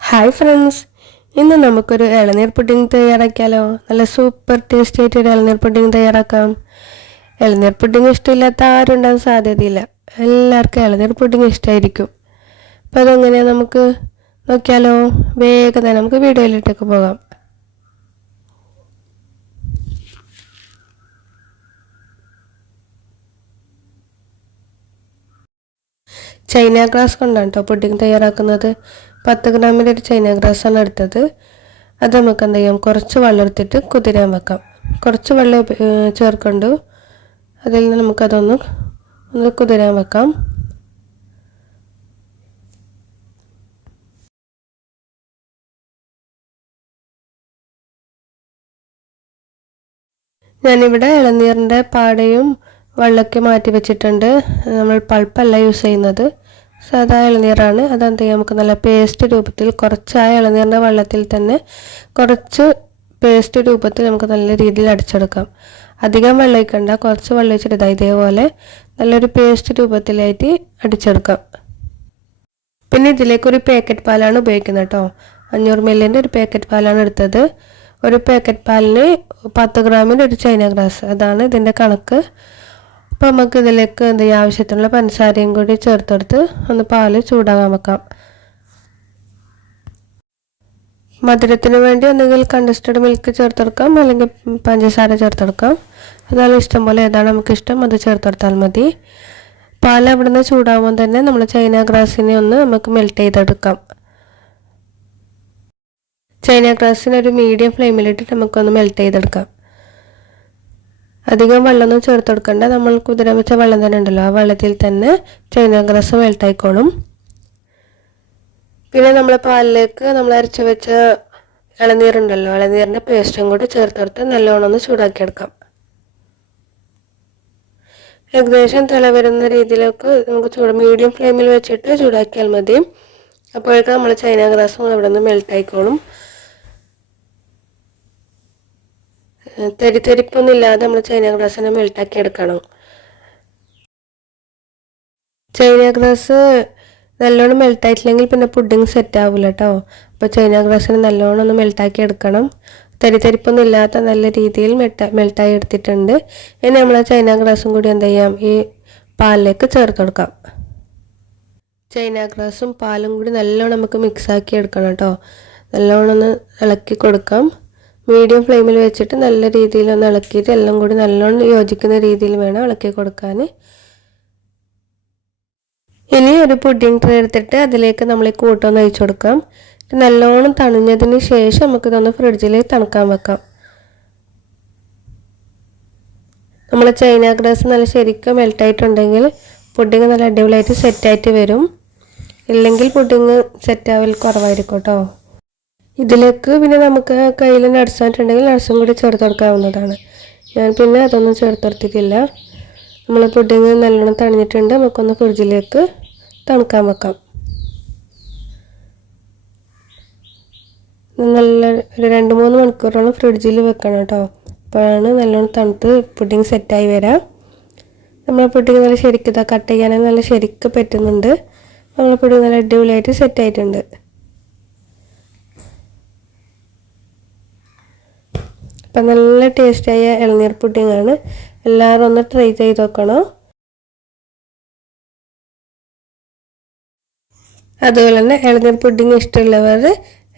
Hi friends ഇന്ന് നമുക്കൊരു ഇളനീർ പുഡിംഗ് തയ്യാറാക്കിയാലോ? നല്ല സൂപ്പർ ടേസ്റ്റി ആയിട്ട് ഒരു ഇളനീർ പുഡിംഗ് തയ്യാറാക്കാം. ഇളനീർ പുഡിംഗ് ഇഷ്ടമില്ലാത്ത ആരും ഉണ്ടാകാൻ സാധ്യതയില്ല. എല്ലാവർക്കും ഇളനീർ പുഡിംഗ് ഇഷ്ടമായിരിക്കും അപ്പോൾ അതെങ്ങനെയാണ് നമുക്ക് നോക്കിയാലോ? വേഗം തന്നെ നമുക്ക് വീഡിയോയിലിട്ടൊക്കെ പോകാം. ചൈന ഗ്ലാസ് കൊണ്ടാണ് കേട്ടോ പുഡിംഗ് തയ്യാറാക്കുന്നത്. പത്ത് ഗ്രാമിന്റെ ഒരു ചൈന ഗ്രാസാണ് എടുത്തത്. അത് നമുക്ക് എന്ത് ചെയ്യാം കുറച്ച് വെള്ളം എടുത്തിട്ട് കുതിരാൻ വെക്കാം. കുറച്ച് വെള്ളം ചേർക്കുന്നുണ്ട് അതിൽ നിന്ന് നമുക്കതൊന്ന് ഒന്ന് കുതിരാൻ വെക്കാം. ഞാനിവിടെ ഇളനീറിന്റെ പാടയും വെള്ളമൊക്കെ മാറ്റി വെച്ചിട്ടുണ്ട്. നമ്മൾ പൾപ്പല്ല യൂസ് ചെയ്യുന്നത്. സാധാ ഇളനീറാണ് അതെന്ത് ചെയ്യാം നമുക്ക് നല്ല പേസ്റ്റ് രൂപത്തിൽ കുറച്ചായ ഇളനീറിന്റെ വെള്ളത്തിൽ തന്നെ കുറച്ച് പേസ്റ്റ് രൂപത്തിൽ നമുക്ക് നല്ല രീതിയിൽ അടിച്ചെടുക്കാം. അധികം വെള്ളം കുറച്ച് വെള്ളം ഒഴിച്ചിട്ട് ഇതേപോലെ നല്ലൊരു പേസ്റ്റ് രൂപത്തിലായിട്ട് അടിച്ചെടുക്കാം. പിന്നെ ഇതിലേക്കൊരു പാക്കറ്റ് പാലാണ് ഉപയോഗിക്കുന്നത് കേട്ടോ. അഞ്ഞൂറ് മില്ലിന്റെ ഒരു പാക്കറ്റ് പാലാണ് എടുത്തത്. ഒരു പാക്കറ്റ് പാലിന് പത്ത് ഗ്രാമിന്റെ ഒരു ചൈന ഗ്രാസ് അതാണ് ഇതിന്റെ കണക്ക്. അപ്പോൾ നമുക്ക് ഇതിലേക്ക് എന്ത് ചെയ്യാം? ആവശ്യത്തിനുള്ള പഞ്ചസാരയും കൂടി ചേർത്തെടുത്ത് ഒന്ന് പാൽ ചൂടാകാൻ വെക്കാം. മധുരത്തിന് വേണ്ടി ഒന്നുകിൽ കണ്ടസ്റ്റഡ് മിൽക്ക് ചേർത്തെടുക്കാം അല്ലെങ്കിൽ പഞ്ചസാര ചേർത്തെടുക്കാം. അതായത് ഇഷ്ടം പോലെ ഏതാണ് നമുക്ക് ഇഷ്ടം അത് ചേർത്തെടുത്താൽ മതി. പാൽ അവിടെ നിന്ന് ചൂടാകുമ്പോൾ തന്നെ നമ്മൾ ചൈന ഗ്രാസിനെ ഒന്ന് നമുക്ക് മെൽറ്റ് ചെയ്തെടുക്കാം. ചൈന ഗ്രാസിന് ഒരു മീഡിയം ഫ്ലെയിമിലിട്ട് നമുക്കൊന്ന് മെൽറ്റ് ചെയ്തെടുക്കാം. അധികം വെള്ളമൊന്നും ചേർത്ത് കൊടുക്കണ്ട നമ്മൾ കുതിര വെച്ച വെള്ളം തന്നെ ഉണ്ടല്ലോ. ആ വെള്ളത്തിൽ തന്നെ ചൈന ഗ്രാസ് മെൽട്ടായിക്കോളും പിന്നെ നമ്മൾ പാലിലേക്ക് നമ്മൾ അരച്ച് വെച്ച ഇളനീരുണ്ടല്ലോ. ഇളനീരിന്റെ പേസ്റ്റും കൂടി ചേർത്ത് കൊടുത്ത് നല്ലോണം ഒന്ന് ചൂടാക്കിയെടുക്കാം. ഏകദേശം തല വരുന്ന രീതിയിലേക്ക് നമുക്ക് ചൂട് മീഡിയം ഫ്ലെയിമിൽ വെച്ചിട്ട് ചൂടാക്കിയാൽ മതി. അപ്പോഴേക്കും നമ്മൾ ചൈന ഗ്രാസും അവിടെ നിന്ന് മെൽട്ടായിക്കോളും തെരിത്തെരിപ്പൊന്നും ഇല്ലാതെ നമ്മൾ ചൈന ഗ്ലാസ്സിനെ മെൽട്ടാക്കി എടുക്കണം. ചൈന ഗ്ലാസ് നല്ലോണം മെൽട്ടായിട്ടില്ലെങ്കിൽ പിന്നെ പുഡിങ് സെറ്റ് ആവില്ല കേട്ടോ അപ്പോൾ ചൈന ഗ്ലാസ്സിന് നല്ലോണം ഒന്ന് മെൽട്ടാക്കി എടുക്കണം. തരിത്തരിപ്പൊന്നും ഇല്ലാത്ത നല്ല രീതിയിൽ മെട്ട മെൽട്ടായി എടുത്തിട്ടുണ്ട്. ഇനി നമ്മൾ ആ ചൈന ഗ്ലാസും കൂടി എന്ത് ചെയ്യാം? ഈ പാലിലേക്ക് ചേർത്ത് കൊടുക്കാം. ചൈന ഗ്ലാസും പാലും കൂടി നല്ലോണം നമുക്ക് മിക്സാക്കി എടുക്കണം കേട്ടോ നല്ലോണം ഒന്ന് ഇളക്കി കൊടുക്കാം. മീഡിയം ഫ്ലെയിമിൽ വെച്ചിട്ട് നല്ല രീതിയിൽ ഒന്ന് ഇളക്കിയിട്ട് എല്ലാം കൂടി നല്ലോണം യോജിക്കുന്ന രീതിയിൽ വേണം ഇളക്കി കൊടുക്കാൻ ഇനി ഒരു പുഡിംഗ് ട്രേ എടുത്തിട്ട് അതിലേക്ക് നമ്മൾ ഈ കൂട്ടൊന്ന് ഒഴിച്ചു കൊടുക്കാം. നല്ലോണം തണിഞ്ഞതിന് ശേഷം നമുക്കിതൊന്ന് ഫ്രിഡ്ജിൽ തണുക്കാൻ വെക്കാം. നമ്മൾ ചൈന ഗ്രാസ് നല്ല ശരിക്കും മെൽട്ടായിട്ടുണ്ടെങ്കിൽ പുഡിങ് നല്ല അടിപൊളിയായിട്ട് സെറ്റായിട്ട് വരും. ഇല്ലെങ്കിൽ പുഡിങ് സെറ്റാവൽ കുറവായിരിക്കും കേട്ടോ. ഇതിലേക്ക് പിന്നെ നമുക്ക് കയ്യിൽ നട്സായിട്ടുണ്ടെങ്കിൽ നട്സും കൂടി ചേർത്ത് കൊടുക്കാവുന്നതാണ്. ഞാൻ പിന്നെ അതൊന്നും ചേർത്തെടുത്തിട്ടില്ല നമ്മൾ പുഡിങ് നല്ലോണം തണിഞ്ഞിട്ടുണ്ട്. നമുക്കൊന്ന് ഫ്രിഡ്ജിലേക്ക് തണുക്കാൻ വെക്കാം. നല്ല ഒരു രണ്ട് മൂന്ന് മണിക്കൂറോളം ഫ്രിഡ്ജിൽ വെക്കണം കേട്ടോ. അപ്പോഴാണ് നല്ലോണം തണുത്ത് പുഡിങ് സെറ്റായി വരാം. നമ്മൾ പുഡിങ് നല്ല ശരിക്കും കട്ട് ചെയ്യാനും നല്ല ശരിക്ക് പറ്റുന്നുണ്ട്. നമ്മൾ പുഡിങ് നല്ല അടിപൊളിയായിട്ട് സെറ്റായിട്ടുണ്ട്. അപ്പം നല്ല ടേസ്റ്റായ ഇളനീർ പുഡിങ്ങാണ്. എല്ലാവരും ഒന്ന് ട്രൈ ചെയ്ത് നോക്കണം. അതുപോലെ തന്നെ ഇളനീർ പുഡിങ് ഇഷ്ടമുള്ളവർ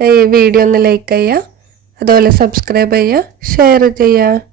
ഈ വീഡിയോ ഒന്ന് ലൈക്ക് ചെയ്യുക. അതുപോലെ സബ്സ്ക്രൈബ് ചെയ്യുക ഷെയർ ചെയ്യുക.